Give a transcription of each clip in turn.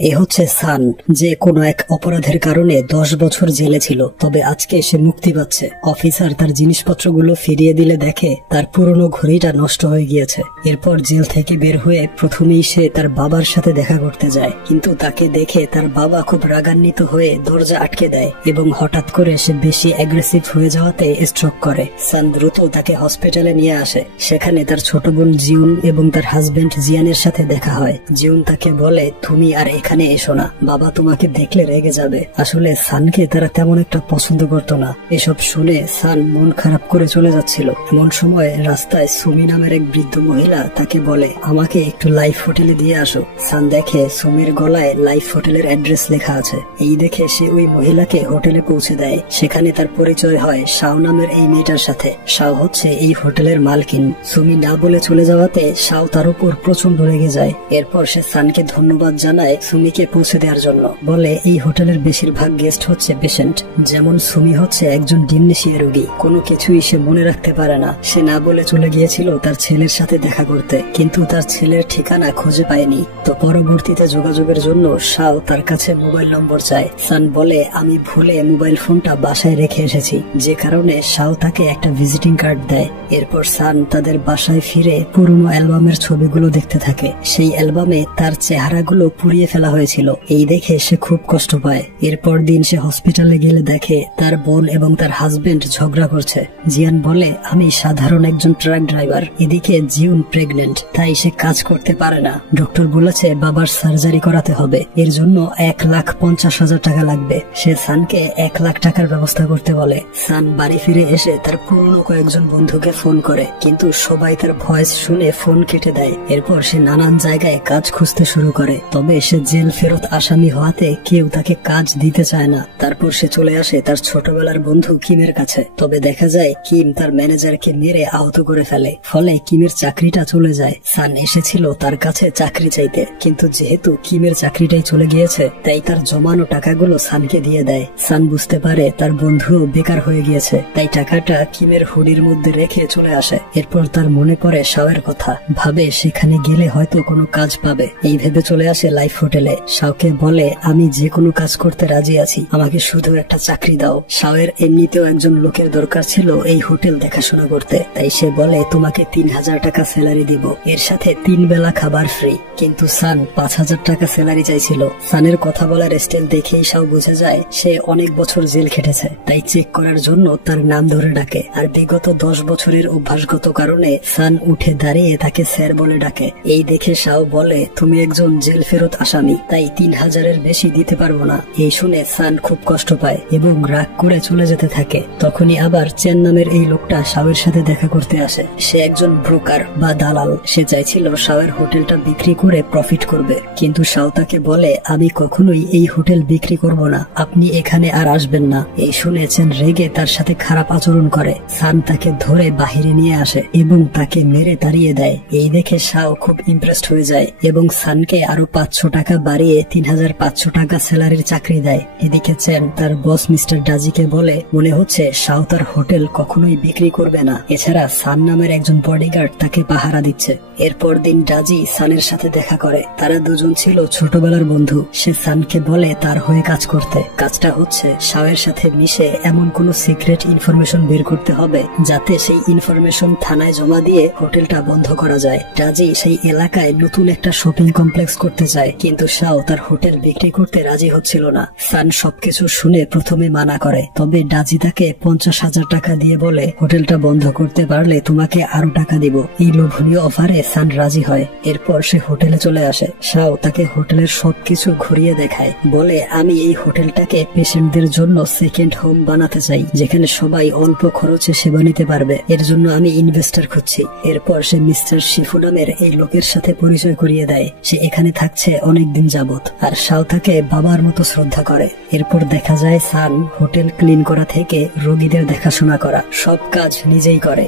এ হচ্ছে সান, যে কোনো এক অপরাধের কারণে 10 বছর জেলে ছিল, তবে আজকে সে মুক্তি পাচ্ছে। অফিসার তার জিনিসপত্রগুলো ফিরিয়ে দিলে দেখে তার পুরনো ঘড়িটা নষ্ট হয়ে গিয়েছে। এরপর জেল থেকে বের হয়ে প্রথমেই সে তার বাবার সাথে দেখা করতে যায়, কিন্তু তাকে দেখে তার বাবা খুব রাগান্বিত হয়ে দরজা আটকে দেয় এবং হঠাৎ করে সে বেশি অ্যাগ্রেসিভ হয়ে যাওয়াতে স্ট্রোক করে। সান দ্রুত তাকে হসপিটালে নিয়ে আসে। সেখানে তার ছোট বোন জিউন এবং তার হাজবেন্ড জিয়ানের সাথে দেখা হয়। জিউন তাকে বলে, তুমি আর এখানে এসো না, বাবা তোমাকে দেখলে রেগে যাবে। আসলে সানকে তারা তেমন একটা পছন্দ করতো না। এসব শুনে সান মন খারাপ করে চলে যাচ্ছিল। এমন সময় রাস্তায় সুমি নামের এক বৃদ্ধ মহিলা তাকে বলে, আমাকে একটু লাইফ হোটেলে দিয়ে আসো। সান দেখে সুমির গলায় লাইফ হোটেলের অ্যাড্রেস লেখা আছে। এই দেখে সে ওই মহিলাকে হোটেলে পৌঁছে দেয়। সেখানে তার পরিচয় হয় শাও নামের এই মেয়েটার সাথে। শাও হচ্ছে এই হোটেলের মালকিন। সুমি না বলে চলে যাওয়াতে শাও তার উপর প্রচন্ড রেগে যায়। এরপর সে সানকে ধন্যবাদ জানায় সুমিকে পৌঁছে দেওয়ার জন্য। বলে, এই হোটেলের বেশিরভাগ গেস্ট হচ্ছে পেশেন্ট, যেমন সুমি হচ্ছে একজন ডিমনেশিয়া রোগী, কোনো কিছুই সে মনে রাখতে পারে না। সে না বলে চলে গিয়েছিল তার ছেলের সাথে দেখা করতে, কিন্তু তার ছেলের ঠিকানা খুঁজে পায়নি। তো পরবর্তীতে যোগাযোগের জন্য শাও তার কাছে মোবাইল নম্বর চায়। সান বলে, আমি ভুলে মোবাইল ফোনটা বাসায় রেখে এসেছি, যে কারণে শাও তাকে একটা ভিজিটিং কার্ড দেয়। এরপর সান তাদের বাসায় ফিরে পুরনো অ্যালবামের ছবিগুলো দেখতে থাকে। সেই অ্যালবামে তার চেহারাগুলো পুড়িয়ে ফেলা হয়েছিল। এই দেখে সে খুব কষ্ট পায়। এরপর দিন সে হসপিটালে গেলে দেখে তার বোন এবং তার হাজবেন্ড ঝগড়া করছে। জিয়ান বলে, আমি সাধারণ একজন ট্রাক ড্রাইভার, এদিকে জিউন প্রেগনেন্ট, তাই সে কাজ করতে পারে না। ডক্টর বলেছে বাবার সার্জারি করাতে হবে, এর জন্য 1,50,000 টাকা লাগবে। সে সানকে 1 লাখ টাকার ব্যবস্থা করতে বলে। সান বাড়ি ফিরে এসে তার পুরনো কয়েকজন বন্ধুকে ফোন করে, কিন্তু সবাই তার ভয়েস শুনে ফোন কেটে দেয়। এরপর সে নানান জায়গায় কাজ খুঁজতে শুরু করে, তবে সে জেল ফেরত আসামি হওয়াতে কেউ তাকে কাজ দিতে চায় না। তারপর সে চলে আসে তার ছোটবেলার বন্ধু কিমের কাছে, তবে দেখা যায় কিম তার ম্যানেজারকে মেরে আহত করে ফেলে, ফলে কিমের চাকরিটা চলে যায়। সান এসেছিল তার কাছে চাকরি চাইতে, কিন্তু যেহেতু কিমের চাকরিটাই চলে গিয়েছে, তাই তার জমানো টাকাগুলো সানকে দিয়ে দেয়। সান বুঝতে পারে তার বন্ধুও বেকার হয়ে গিয়েছে, তাই টাকাটা কিমের হুডির মধ্যে রেখে চলে আসে। এরপর তার মনে পড়ে শাওয়ের কথা, ভাবে সেখানে গেলে হয়তো কোনো কাজ পাবে। এই ভেবে চলে আসে লাইফ হোটেলে। শাওকে বলে, আমি যে কোনো কাজ করতে রাজি আছি, আমাকে শুধু একটা চাকরি দাও। শাওয়ের এমনিতেও একজন লোকের দরকার ছিল এই হোটেল দেখাশোনা করতে, তাই সে বলে, তোমাকে 3,000 টাকা স্যালারি দিব, এর সাথে 3 বেলা খাবার ফ্রি। কিন্তু সান 5,000 টাকা স্যালারি চাইছিল। সানের কথা বলার স্টাইল দেখেই শাও বুঝে যায় সে অনেক বছর জেল খেটেছে, তাই চেক করার জন্য তার নাম ধরে ডাকে। আর বিগত 10 বছরের অভ্যাসগত কারণে সান উঠে দাঁড়িয়ে তাকে স্যার বলে ডাকে। এই দেখে শাও বলে, তুমি একজন জেল ফেরত আসামি, তাই 3,000-এর বেশি দিতে পারবো না। এই শুনে সান খুব কষ্ট পায় এবং রাগ করে চলে যেতে থাকে। তখনই আবার চেন নামের এই লোকটা শাওয়ের সাথে দেখা করতে আসে। সে একজন ব্রোকার বা দালাল। সে চাইছিল শাওয়ের হোটেলটা বিক্রি করে প্রফিট করবে, কিন্তু শাও তাকে বলে, আমি কখনোই এই হোটেল বিক্রি করব না, আপনি এখানে আর আসবেন না। এই শুনে চেন রেগে তার সাথে খারাপ আচরণ করে। সান তাকে ধরে বাহিরে নিয়ে আসে এবং তাকে মেরে তাড়িয়ে দেয়। এই দেখে শাও খুব ইমপ্রেসড হয়ে যায় এবং সানকে আরো 500 টাকা বাড়িয়ে 3,500 টাকা স্যালারির চাকরি দেয়। এদিকে চেন তার বস মিস্টার ডাজিকে বলে, মনে হচ্ছে শাও তার হোটেল কখনোই বিক্রি করবে না। এছাড়া সান নামের একজন বডিগার্ড তাকে পাহারা দিচ্ছে। এরপর দিন ডাজি সানের সাথে দেখা করে। তারা দুজন ছিল ছোটবেলার বন্ধু। সে সানকে বলে তার হয়ে কাজ করতে। কাজটা হচ্ছে শাওয়ের সাথে মিশে এমন কোন সিক্রেট ইনফরমেশন বের করতে হবে যাতে সেই ইনফরমেশন থানায় জমা দিয়ে হোটেলটা বন্ধ করা যায়। ডাজি সেই এলাকায় নতুন একটা শপিং কমপ্লেক্স করতে চায়, কিন্তু শাও তার হোটেল বিক্রি করতে রাজি হচ্ছিল না। সান সবকিছু শুনে প্রথমে মানা করে, তবে ডাজি তাকে 50,000 টাকা দিয়ে বলে, হোটেলটা বন্ধ করতে পারলে তোমাকে আরো টাকা দিব। এই লোভনীয় অফারে সান রাজি হয়। এরপর সে হোটেলে চলে আসে। শাও তাকে হোটেলের সবকিছু ঘুরিয়ে দেখায়, বলে, আমি এই হোটেলটাকে পেশেন্টদের জন্য সেকেন্ড হোম বানাতে চাই, যেখানে সবাই অল্প খরচে সেবা নিতে পারবে। এর জন্য আমি ইনভেস্টর খুঁজছি। এরপর সে মিস্টার শিফু নামের এই লোকের সাথে পরিচয় করিয়ে দেয়। সে এখানে থাকছে অনেকদিন যাবত, আর শাও তাকে বাবার মতো শ্রদ্ধা করে। এরপর দেখা যায় সান হোটেল ক্লিন করা থেকে রোগীদের দেখাশোনা করা সব কাজ নিজেই করে।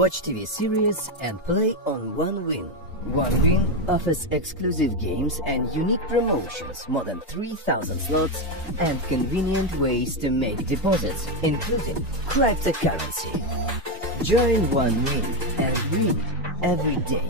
Watch TV series and play on OneWin. OneWin offers exclusive games and unique promotions, more than 3,000 slots, and convenient ways to make deposits, including cryptocurrency. Join OneWin and win every day.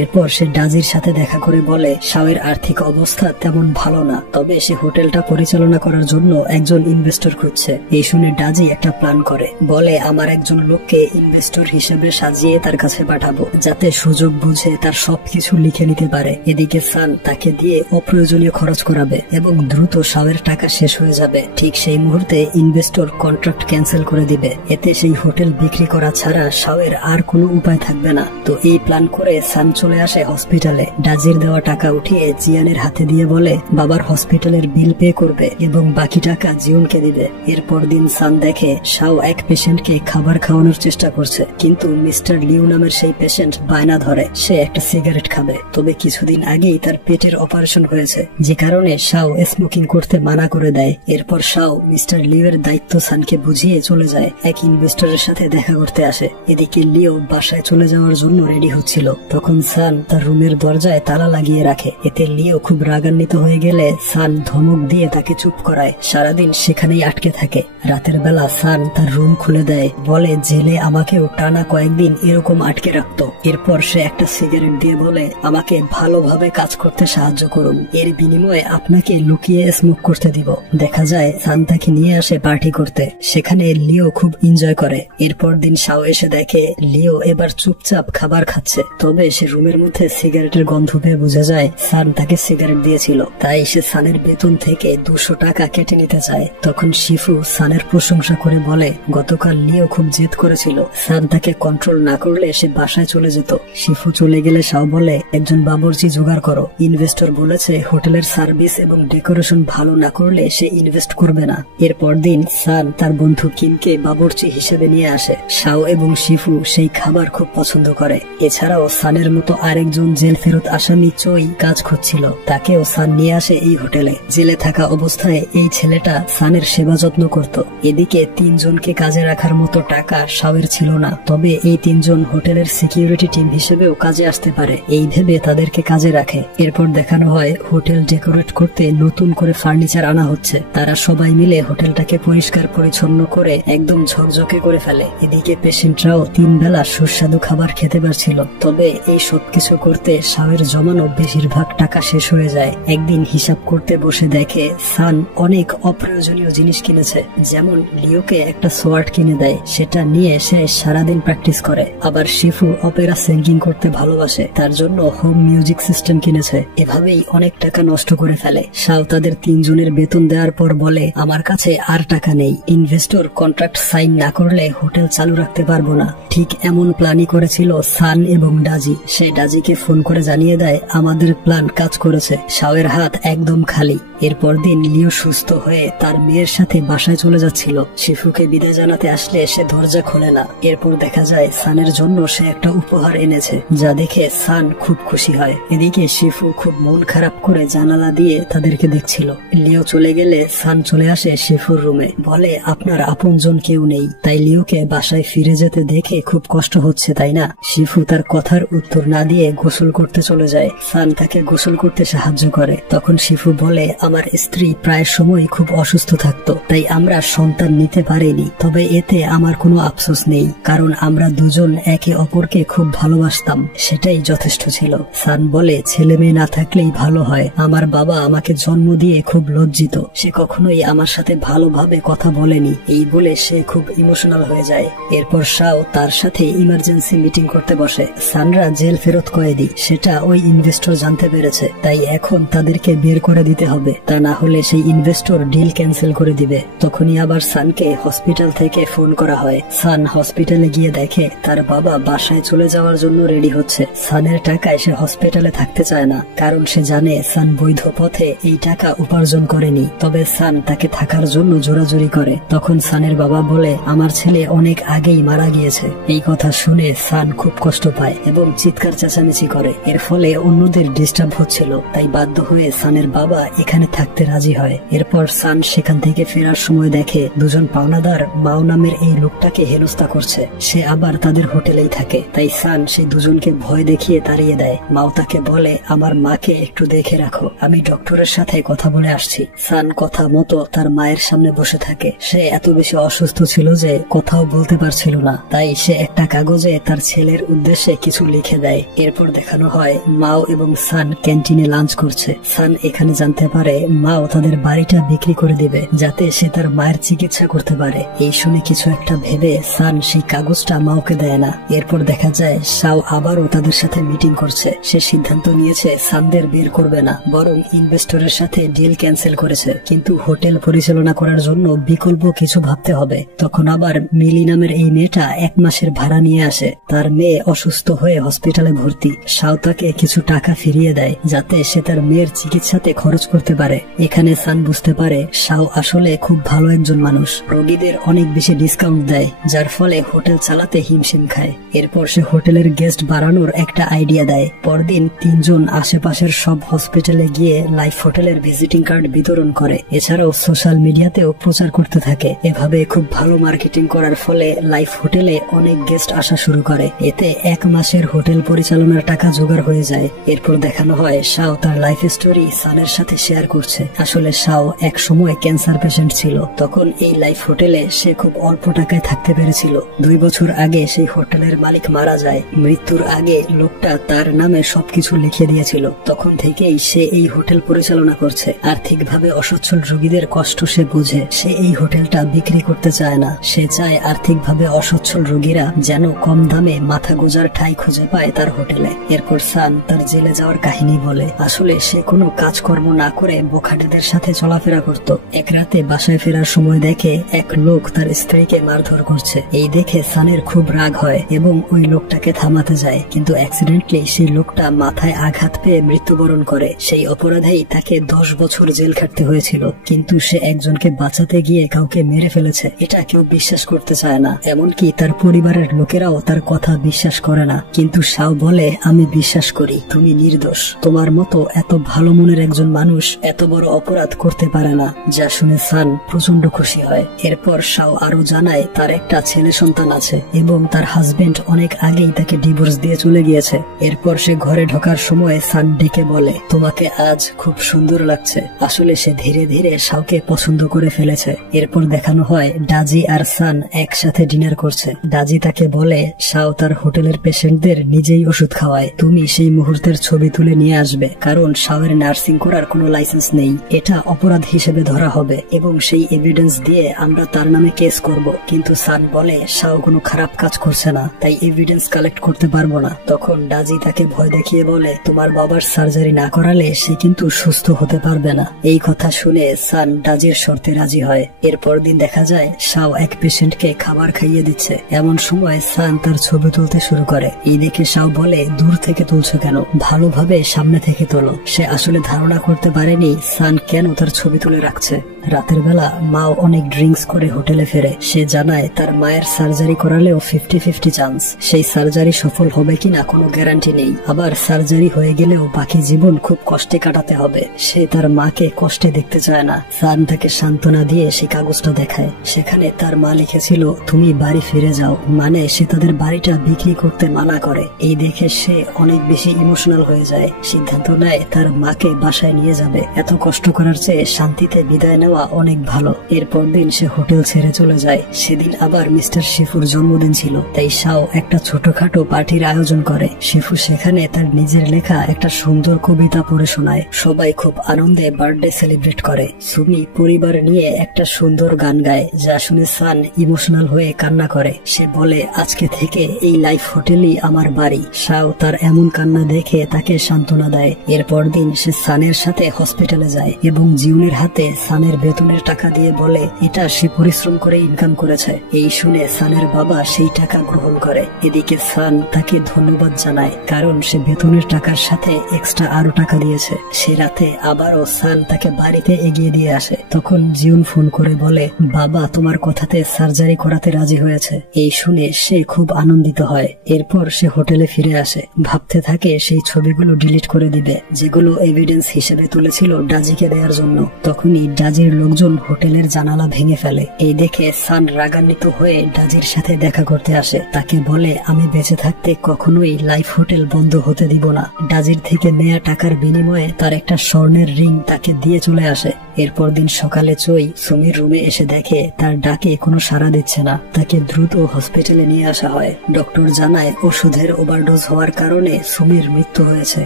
এরপর সে ডাজির সাথে দেখা করে বলে শাওয়ের আর্থিক অবস্থা তেমন ভালো না, তবে সে হোটেলটা পরিচালনা করার জন্য একজন ইনভেস্টর খুঁজছে। এই শুনে ডাজি একটা প্ল্যান করে, বলে আমার একজন লোককে ইনভেস্টর হিসেবে সাজিয়ে তার কাছে পাঠাবো, যাতে সুযোগ বুঝে তার সবকিছু লিখে নিতে পারে। এদিকে সান তাকে দিয়ে অপ্রয়োজনীয় খরচ করাবে এবং দ্রুত শাওয়ের টাকা শেষ হয়ে যাবে। ঠিক সেই মুহূর্তে ইনভেস্টর কন্ট্রাক্ট ক্যান্সেল করে দিবে। এতে সেই হোটেল বিক্রি করা ছাড়া শাওয়ের আর কোনো উপায় থাকবে না। তো এই প্ল্যান করে সান চলে আসে হসপিটালে। ডাজির দেওয়া টাকা উঠিয়ে জিয়ানের হাতে দিয়ে বলে বাবার হসপিটালের বিল পে করবে এবং বাকি টাকা জিউনকে দিবে। এরপর দিন সান দেখে শাও এক পেশেন্টকে খাবার খাওয়ানোর চেষ্টা করছে, কিন্তু মিস্টার লিউ নামের সেই পেশেন্ট বায়না ধরে সে একটা সিগারেট খাবে। তবে কিছুদিন আগেই তার পেটের অপারেশন হয়েছে, যে কারণে শাও স্মোকিং করতে মানা করে দেয়। এরপর শাও মিস্টার লিউ এর দায়িত্ব সানকে বুঝিয়ে চলে যায়, এক ইনভেস্টরের সাথে দেখা করতে আসে। এদিকে লিও বাসায় চলে যাওয়ার জন্য রেডি হচ্ছিল, তখন সান তার রুমের দরজায় তালা লাগিয়ে রাখে। এতে লিও খুব রাগান্বিত হয়ে গেলে সান ধমক দিয়ে তাকে চুপ করায়। সারাদিন সেখানেই আটকে থাকে। রাতের বেলা সান তার রুম খুলে দেয়, বলে জেলে আমাকেও টানা কয়েকদিন এরকম আটকে রাখতো। এরপর সে একটা সিগারেট দিয়ে বলে আমাকে ভালোভাবে কাজ করতে সাহায্য করুন, এর বিনিময়ে আপনাকে লুকিয়ে স্মোক করতে দিব। দেখা যায় সান তাকে নিয়ে আসে পার্টি করতে, সেখানে লিও খুব এনজয় করে। এরপর দিন শাও এসে দেখে লিও এবার চুপচাপ খাবার খাচ্ছে, তবে সে রুমের মধ্যে সিগারেটের গন্ধ পেয়ে বুঝে যায় সান তাকে সিগারেট দিয়েছিল। তাই সে সানের বেতন থেকে 200 টাকা কেটে নিতে চায়। তখন শিফু সানের প্রশংসা করে বলে গতকাল লিও খুব জেদ করেছিল, সান তাকে কন্ট্রোল না করলে সে বাসায় চলে যেত। শিফু চলে গেলে শাও বলে একজন বাবুর্চি জোগাড় করো, ইনভেস্টর বলেছে হোটেলের সার্ভিস এবং ডেকোরেশন ভালো না করলে সে ইনভেস্ট করবে না। এরপর দিন সান তার বন্ধু কিমকে বাবুর্চি হিসেবে নিয়ে আসে। শাও এবং শিফু সেই খাবার খুব পছন্দ করে। এছাড়াও সানের মতো আরেকজন জেল ফেরত আসামি চই কাজ খুঁজছিল, তাকেও সান নিয়ে আসে এই হোটেলে। জেলে থাকা অবস্থায় এই ছেলেটা সানের সেবা যত্ন করত। এদিকে 3 জনকে কাজে রাখার মতো টাকা শাওয়ের ছিল না, তবে এই 3 জন হোটেলের সিকিউরিটি টিম হিসেবেও কাজে আসতে পারে, এই ভেবে তাদেরকে কাজে রাখে। এরপর দেখানো হয় হোটেল ডেকোরেট করতে নতুন করে ফার্নিচার আনা হচ্ছে। তারা সবাই মিলে হোটেলটাকে পরিষ্কার পরিচ্ছন্ন করে একদম ঝকঝকে করে ফেলে। এদিকে পেশেন্টরাও 3 বেলা সুস্বাদু খাবার খেতে পারছিল। তবে এই সবকিছু করতে শাওয়ের জমানো বেশিরভাগ টাকা শেষ হয়ে যায়। একদিন হিসাব করতে বসে দেখে সান অনেক অপ্রয়োজনীয় জিনিস কিনেছে, যেমন লিওকে একটা সোয়ার্ড কিনে দেয়, সেটা নিয়ে সে সারাদিন প্র্যাকটিস করে। আবার শিফু অপেরা সিঙ্গিং করতে ভালোবাসে, তার জন্য হোম মিউজিক সিস্টেম কিনেছে। এভাবেই অনেক টাকা নষ্ট করে ফেলে। শাও তাদের 3 জনের বেতন দেওয়ার পর বলে আমার কাছে আর টাকা নেই, ইনভেস্টর কন্ট্রাক্ট সাইন না করলে হোটেল চালু রাখতে পারবো না। ঠিক এমন প্ল্যানই করেছিল সান এবং ডাজি। সে ডাজিকে ফোন করে জানিয়ে দেয় আমাদের প্ল্যান কাজ করেছে। শাওয়ের হাত একদম খালি। এরপর দিন লিও সুস্থ হয়ে তার মেয়ের সাথে বাসায় চলে যাচ্ছিল। শিফুকে বিদায় জানাতে আসলে সে দরজা খোলে না। এরপর দেখা যায় সানের জন্য সে একটা উপহার এনেছে, যা দেখে সান খুব খুশি হয়। এদিকে শিফু খুব মন খারাপ করে জানালা দিয়ে তাদেরকে দেখছিল। লিও চলে গেলে সান চলে আসে শিফুর রুমে, বলে আপনার আপনজন কেউ নেই, তাই লিওকে বাসায় ফিরে যেতে দেখে খুব কষ্ট হচ্ছে তাই না? শিফু তার কথার উত্তর না দিয়ে গোসল করতে চলে যায়। সান তাকে গোসল করতে সাহায্য করে। তখন শিফু বলে আমার স্ত্রী প্রায় সময় খুব অসুস্থ থাকতো, তাই আমরা সন্তান নিতে পারিনি। তবে এতে আমার কোনো আফসোস নেই, কারণ আমরা দুজন একে অপরকে খুব ভালোবাসতাম, সেটাই যথেষ্ট ছিল। সান বলে ছেলে মেয়ে না থাকলেই ভালো হয়, আমার বাবা আমাকে জন্ম দিয়ে খুব লজ্জিত, সে কখনোই আমার সাথে ভালোভাবে কথা বলেনি। এই বলে সে খুব ইমোশনাল হয়ে যায়। এরপর শাও তার সাথে ইমার্জেন্সি মিটিং করতে বসে। সানরা জেল ফেরত কয়েদি, সেটা ওই ইনভেস্টর জানতে পেরেছে, তাই এখন তাদেরকে বের করে দিতে হবে, তা না হলে সেই ইনভেস্টর ডিল ক্যান্সেল করে দিবে। তখনই আবার সানকে হসপিটাল থেকে ফোন করা হয়। সান হসপিটালে গিয়ে দেখে তার বাবা বাসায় চলে যাওয়ার জন্য রেডি হচ্ছে। সানের টাকায় সে হসপিটালে থাকতে চায় না, কারণ সে জানে সান বৈধ পথে এই টাকা উপার্জন করেনি। তবে সান তাকে থাকার জন্য জোরাজুরি করে। তখন সানের বাবা বলে আমার ছেলে অনেক আগেই মারা গিয়েছে। এই কথা শুনে সান খুব কষ্ট পায় এবং চিৎকার চেঁচামেচি করে। এর ফলে অন্যদের ডিস্টার্ব হচ্ছিল, তাই বাধ্য হয়ে সানের বাবা এখানে থাকতে রাজি হয়। এরপর সান সেখান থেকে ফেরার সময় দেখে দুজন পাওনাদার মাও নামের এই লোকটাকে হেনস্থা করছে। সে আবার তাদের হোটেলেই থাকে, তাই সান সেই দুজনকে ভয় দেখিয়ে তাড়িয়ে দেয়। মাও তাকে বলে আমার মাকে একটু দেখে রাখো, আমি ডক্টরের সাথে কথা বলে আসছি। সান কথা মতো তার মায়ের সামনে বসে থাকে। সে এত বেশি অসুস্থ ছিল যে কোথাও বলতে পারছিল না, তাই সে একটা কাগজে তার ছেলের উদ্দেশ্যে কিছু লিখে দেয়। এরপর দেখানো হয় মাও এবং সান ক্যান্টিনে লাঞ্চ করছে। সান এখানে জানতে পারে মাও তাদের বাড়িটা বিক্রি করে দিবে যাতে সে তার মায়ের চিকিৎসা করতে পারে। এই শুনে কিছু একটা ভেবে সান সেই কাগজটা মাওকে দেয় না। এরপর দেখা যায় শাও আবারও তাদের সাথে মিটিং করছে। সে সিদ্ধান্ত নিয়েছে সানদের বের করবে না, বরং ইনভেস্টরের সাথে ডিল ক্যান্সেল করেছে। কিন্তু হোটেল পরিচালনা করার জন্য বিকল্প কিছু ভাবতে হবে। তখন আবার মিলি নামের এই মেয়েটা 1 মাসের ভাড়া নিয়ে আসে। তার মেয়ে অসুস্থ হয়ে হসপিটালে ভর্তি। শাও তাকে কিছু টাকা ফিরিয়ে দেয় যাতে সে তার মেয়ের চিকিৎসাতে খরচ করতে পারে। এখানে সান বুঝতে পারে শাও আসলে খুব ভালো একজন মানুষ, রোগীদের অনেক বেশি ডিসকাউন্ট দেয়, যার ফলে হোটেল চালাতে হিমশিম খায়। এরপর সে হোটেলের গেস্ট বাড়ানোর একটা আইডিয়া দেয়। পরদিন 3 জন আশেপাশের সব হসপিটালে গিয়ে লাইফ হোটেলের ভিজিটিং কার্ড বিতরণ করে। এছাড়াও সোশ্যাল মিডিয়াতেও প্রচার করতে থাকে। এভাবে খুব ভালো মার্কেটিং করার ফলে লাইফ হোটেলে অনেক গেস্ট আসা শুরু করে। এতে 1 মাসের হোটেল পরিচালনার টাকা জোগাড় হয়ে যায়। এরপর দেখানো হয় শাও তার লাইফ স্টোরি সানের সাথে শেয়ার করছে। আসলে শাও এক সময় ক্যান্সার পেশেন্ট ছিল। তখন এই লাইফ হোটেলে সে খুব অল্প টাকায় থাকতে পেরেছিল। 2 বছর আগে সেই হোটেলের মালিক মারা যায়। মৃত্যুর আগে লোকটা তার নামে সবকিছু লিখে দিয়েছিল। তখন থেকেই সে এই হোটেল পরিচালনা করছে। আর্থিকভাবে অসচ্ছল রোগীদের কষ্ট সে বুঝে। সে এই হোটেলটা বিক্রি করতে চায় না। সে চায় আর্থিকভাবে অসচ্ছল রোগীরা যেন কম দামে মাথা গোজার ঠাঁই খুঁজে পায় তার হোটেলে। এরপর সান তার জেলে যাওয়ার কাহিনী বলে। আসলে সে কোনো কাজকর্ম না করে বোখাটেদের সাথে চলাফেরা করত। এক রাতে বাসায় ফেরার সময় দেখে এক লোক তার স্ত্রীকে মারধর করছে। এই দেখে সানের খুব রাগ হয় এবং ওই লোকটাকে থামাতে যায়, কিন্তু অ্যাক্সিডেন্টলি সেই লোকটা মাথায় আঘাত পেয়ে মৃত্যুবরণ করে। সেই অপরাধেই তাকে 10 বছর জেল খাটতে হয়েছিল। কিন্তু সে একজনকে বাঁচাতে গিয়ে কাউকে মেরে ফেলেছে, এটা কেউ বিশ্বাস করতে চায় না। এমনকি তার পরিবারের লোকেরাও তার কথা বিশ্বাস করে না। কিন্তু শাও বলে, আমি বিশ্বাস করি তুমি নির্দোষ। তোমার মতো এত ভালো মনের একজন মানুষ এত বড় অপরাধ করতে পারে না। যা শুনে সান প্রচন্ড খুশি হয়। এরপর শাও আরো জানায় তার একটা ছেলে সন্তান আছে এবং তার হাজবেন্ড অনেক আগেই তাকে ডিভোর্স দিয়ে চলে গিয়েছে। এরপর সে ঘরে ঢোকার সময় সান ডেকে বলে, তোমাকে আজ খুব সুন্দর লাগছে। আসলে সে ধীরে ধীরে শাওকে পছন্দ করে ফেলেছে। এরপর দেখানো হয় ডাজি আর সান একসাথে ডিনার করছে। ডাজি তাকে বলে, শাও তার হোটেলের পেশেন্টদের নিজেই ওষুধ খাওয়ায়, তুমি সেই মুহূর্তের ছবি তুলে নিয়ে আসবে, কারণ শাওয়ের নার্সিং করার কোনো লাইসেন্স নেই। এটা অপরাধ হিসেবে ধরা হবে এবং সেই এভিডেন্স দিয়ে আমরা তার নামে কেস করব। কিন্তু সান বলে শাও কোনো খারাপ কাজ করছে না, তাই এভিডেন্স কালেক্ট করতে পারবো না। তখন ডাজি তাকে ভয় দেখিয়ে বলে, তোমার বাবার সার্জারি না করালে সে কিন্তু সুস্থ হতে পারবে না। এই কথা শুনে সান ডাজির শর্তে রাজি হয়। এরপর দিন দেখা যায় শাও এক পেশেন্টকে খাবার খাইয়ে দিচ্ছে। এমন সময় সান তার ছবি তুলতে শুরু করে। এই দেখে শাও বলে, দূর থেকে তুলছো কেন, ভালোভাবে সামনে থেকে তোলো। সে আসলে ধারণা করতে পারেনি সান কেন তার ছবি তুলে রাখছে। রাতের বেলা মাও অনেক ড্রিঙ্কস করে হোটেলে ফেরে। সে জানায় তার মায়ের সার্জারি করালেও 50-50 চান্স। সেই সার্জারি সফল হবে কিনা কোনো গ্যারান্টি নেই। আবার সার্জারি হয়ে গেলেও বাকি জীবন খুব কষ্টে কাটাতে হবে। সে তার মাকে কষ্টে দেখতে চায় না। সান তাকে সান্ত্বনা দিয়ে সেই কাগজটা দেখায়। সেখানে তার মা লিখেছিল, তুমি বাড়ি ফিরে যাও, মানে সে তাদের বাড়িটা বিক্রি করতে মানা করে। এই দেখে সে অনেক বেশি ইমোশনাল হয়ে যায়। সিদ্ধান্ত নেয় তার মাকে বাসায় নিয়ে যাবে। এত কষ্ট করার চেয়ে শান্তিতে বিদায় নেওয়া অনেক ভালো। এরপর দিন সে হোটেল ছেড়ে চলে যায়। সেদিন আবার মিস্টার শিফুর জন্মদিন ছিল, তাই শাও একটা ছোটখাটো পার্টির আয়োজন করে। শিফু সেখানে তার নিজের লেখা একটা সুন্দর কবিতা পড়ে শোনায়। সবাই খুব আনন্দে বার্থডে সেলিব্রেট করে। সুমি পরিবার নিয়ে একটা সুন্দর গান গায়, যা শুনে সান ইমোশনাল হয়ে কান্না করে। সে বলে, আজকে থেকে এই লাইফ হোটেলই আমার বাড়ি। শাও তার এমন কান্না দেখে তাকে সান্ত্বনা দেয়। এরপর দিন সে সানের সাথে হসপিটালে যায় এবং জিউনের হাতে সানের বেতনের টাকা দিয়ে বলে, এটা সে পরিশ্রম করে ইনকাম করেছে। এই শুনে সানের বাবা সেই টাকা গ্রহণ করে। এদিকে সান তাকে ধন্যবাদ জানায়, কারণ সে বেতনের টাকার সাথে এক্সট্রা আরো টাকা দিয়েছে। সে রাতে আবারও সান তাকে বাড়িতে এগিয়ে দিয়ে আসে। তখন জিউন ফোন করে বলে, বাবা তোমার কথাতে সার্জারি করাতে রাজি হয়েছে। এই শুনে সে খুব আনন্দিত হয়। এরপর সে হোটেলে ফিরে আসে। ভাবতে থাকে সেই ছবিগুলো ডিলিট করে দিবে, যেগুলো এভিডেন্স হিসেবে তুলেছিল ডাজিকে দেওয়ার জন্য। তখনই ডাজির লোকজন হোটেলের জানালা ভেঙে ফেলে। এই দেখে সান রাগান্বিত হয়ে ডাজির সাথে দেখা করতে আসে। তাকে বলে, আমি বেঁচে থাকতে কখনোই লাইফ হোটেল বন্ধ হতে দিব না। ডাজির থেকে নেয়া টাকার বিনিময়ে তার একটা স্বর্ণের রিং তাকে দিয়ে চলে আসে। এরপর দিন সকালে চই সুমির রুমে এসে দেখে তার ডাকে কোনো সাড়া দিচ্ছে না। তাকে দ্রুত হসপিটালে নিয়ে আসা হয়। ডক্টর জানায় ওষুধের ওভারডোজ হওয়ার কারণে সুমির মৃত্যু হয়েছে।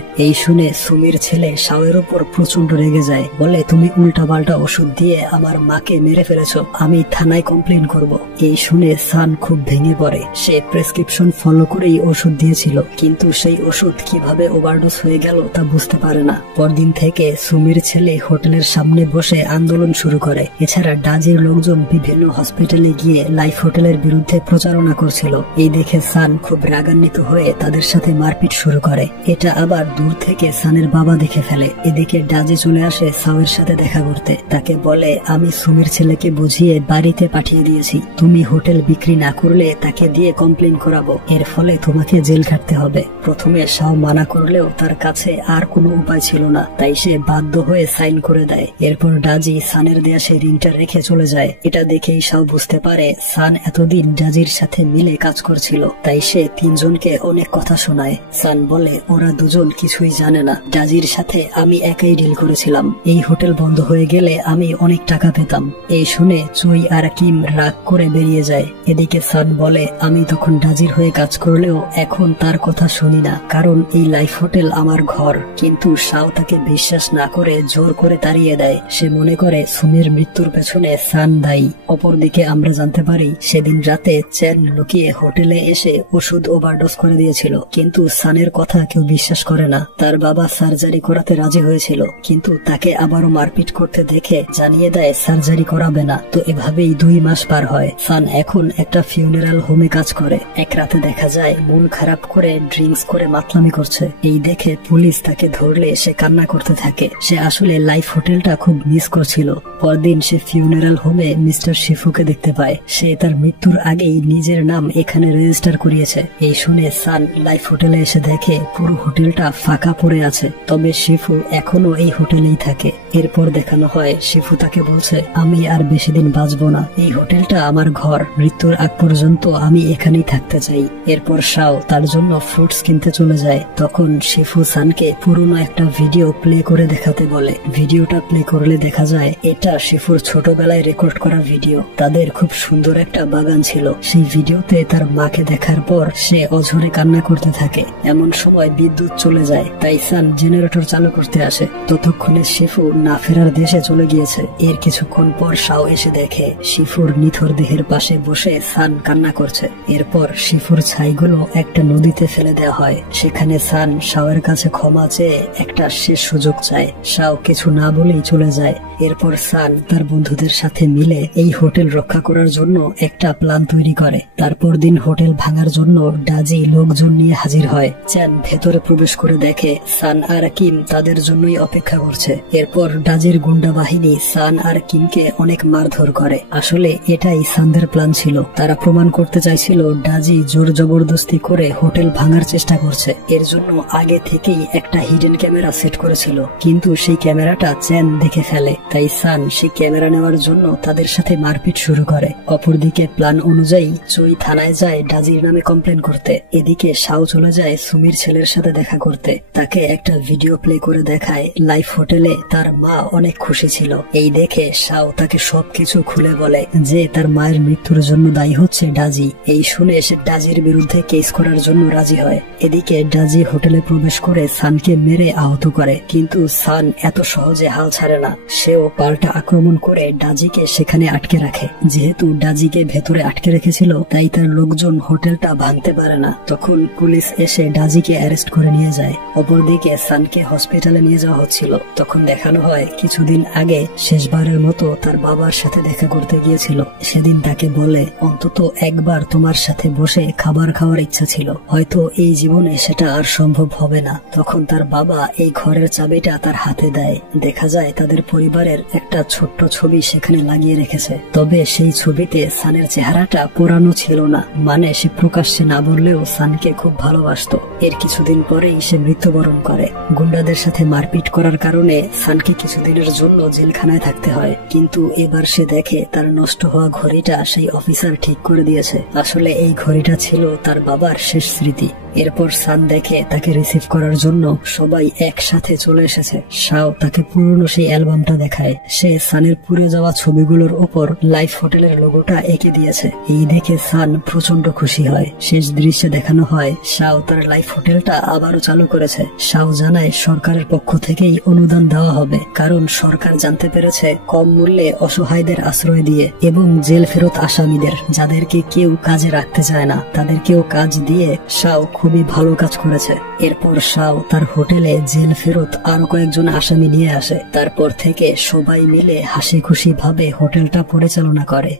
এই শুনে সুমির ছেলে শাওয়ের উপর প্রচন্ড রেগে যায়, বলে তুমি উল্টাপাল্টা ওষুধ দিয়ে আমার মাকে মেরে ফেলেছো, আমি থানায় কমপ্লেন করব। এই শুনে সান খুব ভেঙে পড়ে। সে প্রেসক্রিপশন ফলো করেই ওষুধ দিয়েছিল, কিন্তু সেই ওষুধ কিভাবে ওভারডোজ হয়ে গেল তা বুঝতে পারে না। পরদিন থেকে সুমির ছেলে হোটেলের সামনে বসে আন্দোলন শুরু করে। এছাড়া ডাজির লোকজন বিভিন্ন হসপিটালে গিয়ে লাইফ হোটেলের বিরুদ্ধে প্রচারণা করছিল। এই দেখে সান খুব রাগান্বিত হয়ে তাদের সাথে মারপিট শুরু করে। এটা আবার দূর থেকে সানের বাবা দেখে ফেলে। এদিকে ডাজি চলে আসে সাওয়ের সাথে দেখা করতে। তাকে বলে আমি সুমির ছেলেকে বুঝিয়ে বাড়িতে পাঠিয়ে দিয়েছি, তুমি হোটেল বিক্রি না করলে তাকে দিয়ে কমপ্লেন করাবো, এর ফলে তোমাকে জেল খাটতে হবে। প্রথমে শাও মানা করলেও তার কাছে আর কোনো উপায় ছিল না, তাই সে বাধ্য হয়ে সাইন করে দেয়। এরপর ডাজি সানের দেয়া সেই রিংটা রেখে চলে যায়। এটা দেখেই শাও বুঝতে পারে সান এতদিন ডাজির সাথে মিলে কাজ করছিল, তাই সে তিনজনকে অনেক কথা শোনায়। সান বলে ওরা দুজন কিছুই জানে না, ডাজির সাথে আমি একাই ডিল করেছিলাম, এই হোটেল বন্ধ হয়ে গেলে আমি অনেক টাকা পেতাম। এই শুনে চুই আর কিম রাগ করে বেরিয়ে যায়। এদিকে সান বলে আমি তখন ডাজির হয়ে কাজ করলেও এখন তার কথা শুনি না, কারণ এই লাইফ হোটেল আমার ঘর। কিন্তু শাও তাকে বিশ্বাস না করে জোর করে তাড়িয়ে দেয়। সে মনে করে সুমির মৃত্যুর পেছনে সান দায়ী। অপরদিকে আমরা জানতে পারি সেদিন রাতে চ্যান লুকিয়ে হোটেলে এসে ওষুধ ওভারডোজ করে দিয়েছিল, কিন্তু সানের কথা কেউ বিশ্বাস করে না। তার বাবা সার্জারি করাতে রাজি হয়েছিল, কিন্তু তাকে আবারও মারপিট করতে দেখে জানিয়ে দেয় সার্জারি করাবে না। তো এভাবেই 2 মাস পার হয়। সান এখন একটা ফিউনারাল হোমে কাজ করে। এক রাতে দেখা যায় মন খারাপ করে ড্রিঙ্কস করে মাতলামি করছে। এই দেখে পুলিশ তাকে ধরলে সে কান্না করতে থাকে। সে আসলে লাইফ হোটেলটা খুব মিস করছিল। পরদিন সে ফিউনারাল হোমে মিস্টার শিফুকে দেখতে পায়। সে তার মৃত্যুর আগেই নিজের নাম এখানে রেজিস্টার করিয়েছে। এই শুনে সান লাইফ হোটেলে এসে দেখে পুরো হোটেলটা ফাঁকা পড়ে আছে, তবে শিফু এখনো এই হোটেলেই থাকে। এরপর দেখানো হয় শিফু তাকে বলছে আমি আর বেশি দিন বাঁচবো না, এই হোটেলটা আমার ঘর, মৃত্যুর আগ পর্যন্ত আমি এখানেই থাকতে চাই। এরপর শাও তার জন্য ফ্রুটস কিনতে চলে যায়। তখন শিফু সানকে পুরনো একটা ভিডিও প্লে করে দেখাতে বলে। ভিডিওটা প্লে করলে দেখা যায় এটা শিফুর ছোটবেলায় রেকর্ড করা ভিডিও। তাদের খুব সুন্দর একটা বাগান ছিল। সেই ভিডিওতে তার মাকে দেখার পর সে অঝরে কান্না করতে থাকে। এমন সময় বিদ্যুৎ চলে যায়, তাই সান জেনারেটর চালু করতে আসে। ততক্ষণে শিফু না ফেরার দেশে চলে গিয়েছে। এর কিছুক্ষণ পর শাও এসে দেখে শিফুর নিথর দেহের পাশে বসে সান কান্না করছে। এরপর শিফুর ছাইগুলো একটা নদীতে ফেলে দেওয়া হয়। সেখানে সান শাওয়ের কাছে ক্ষমা চেয়ে একটা শেষ সুযোগ চায়। শাও কিছু না বলেই চলে যায়। এরপর সান তার বন্ধুদের সাথে মিলে এই হোটেল রক্ষা করার জন্য একটা প্ল্যান তৈরি করে। তারপর দিন হোটেল ভাঙার জন্য ডাজি লোকজন নিয়ে হাজির হয়। চ্যান ভেতরে প্রবেশ করে দেখে সান আর কিম তাদের জন্যই অপেক্ষা করছে। এরপর ডাজির গুন্ডা বাহিনী সান আর কিমকে অনেক মারধর করে। আসলে এটাই সানদের প্ল্যান ছিল। তারা প্রমাণ করতে চাইছিল ডাজি জোর জবরদস্তি করে হোটেল ভাঙার চেষ্টা করছে। এর জন্য আগে থেকেই একটা হিডেন ক্যামেরা সেট করেছিল, কিন্তু সেই ক্যামেরাটা চ্যান দেখে ফেলে। তাই সান সেই ক্যামেরা নেওয়ার জন্য তাদের সাথে মারপিট শুরু করে। অপরদিকে প্ল্যান অনুযায়ী চুই থানায় যায় ডাজির নামে কমপ্লেন করতে। এদিকে শাও চলে যায় সুমির ছেলের সাথে দেখা করতে। তাকে একটা ভিডিও প্লে করে দেখায় লাইফ হোটেলে তার মা অনেক খুশি ছিল। এই দেখে শাও তাকে সবকিছু খুলে বলে যে তার মায়ের মৃত্যুর জন্য দায়ী হচ্ছে ডাজি। এই শুনে সে ডাজির বিরুদ্ধে কেস করার জন্য রাজি হয়। এদিকে ডাজি হোটেলে প্রবেশ করে সানকে মেরে আহত করে, কিন্তু সান এত সহজে হাল ছাড়ে না। সেও পাল্টা আক্রমণ করে ডাজিকে সেখানে আটকে রাখে। যেহেতু ডাজিকে ভেতরে আটকে রেখেছিল, তাই তার লোকজন হোটেলটা ভাঙতে পারে না। তখন পুলিশ এসে ডাজিকে অ্যারেস্ট করে নিয়ে যায়। অপরদিকে সানকে হসপিটালে নিয়ে যাওয়া হচ্ছিল। তখন দেখানো হয় কিছুদিন আগে শেষবারের মতো তার বাবার সাথে দেখা করতে গিয়েছিল। সেদিন তাকে বলে অন্তত একবার তোমার সাথে বসে খাবার খাওয়ার ইচ্ছা ছিল, হয়তো এই জীবনে সেটা আর সম্ভব হবে না। তখন তার বাবা এই ঘরের চাবিটা তার হাতে দেয়। দেখা যায় তাদের পরিবারের একটা ছোট্ট ছবি সেখানে লাগিয়ে রেখেছে। তবে সেই ছবিতে সানের চেহারাটা পোড়ানো ছিল না, মানে সে প্রকাশ্যে না বললেও সানকে খুব ভালোবাসতো। এর কিছুদিন পরেই সে মৃত্যুবরণ করে। গুন্ডাদের সাথে মারপিট করার কারণে সানকে কিছুদিনের জন্য জেলখানায় থাকতে হয়। কিন্তু এবার সে দেখে তার নষ্ট হওয়া ঘড়িটা সেই অফিসার ঠিক করে দিয়েছে। আসলে এই ঘড়িটা ছিল তার বাবার শেষ স্মৃতি। এরপর সান দেখে তাকে রিসিভ করার জন্য সবাই একসাথে চলে এসেছে। শাও তাকে পুরনো সেই অ্যালবামটা দেখায়। সে সানের পুড়ে যাওয়া ছবিগুলোর উপর লাইফ হোটেলের লোগোটা এঁকে দিয়েছে। এই দেখে সান প্রচন্ড খুশি হয়। শেষ দৃশ্যে দেখানো হয় শাও তার লাইফ হোটেলটা আবারও চালু করেছে। শাও জানায় সরকারের পক্ষ থেকেই অনুদান দেওয়া হবে, কারণ সরকার জানতে পেরেছে কম মূল্যে অসহায়দের আশ্রয় দিয়ে এবং জেল ফেরত আসামিদের যাদেরকে কেউ কাজে রাখতে চায় না তাদেরকেও কাজ দিয়ে শাও খুবই ভালো কাজ করেছে। এরপর শাও তার হোটেলে জেল ফেরত আরো কয়েকজন আসামি নিয়ে আসে। তারপর থেকে সবাই মিলে হাসি খুশি ভাবে হোটেলটা পরিচালনা করে।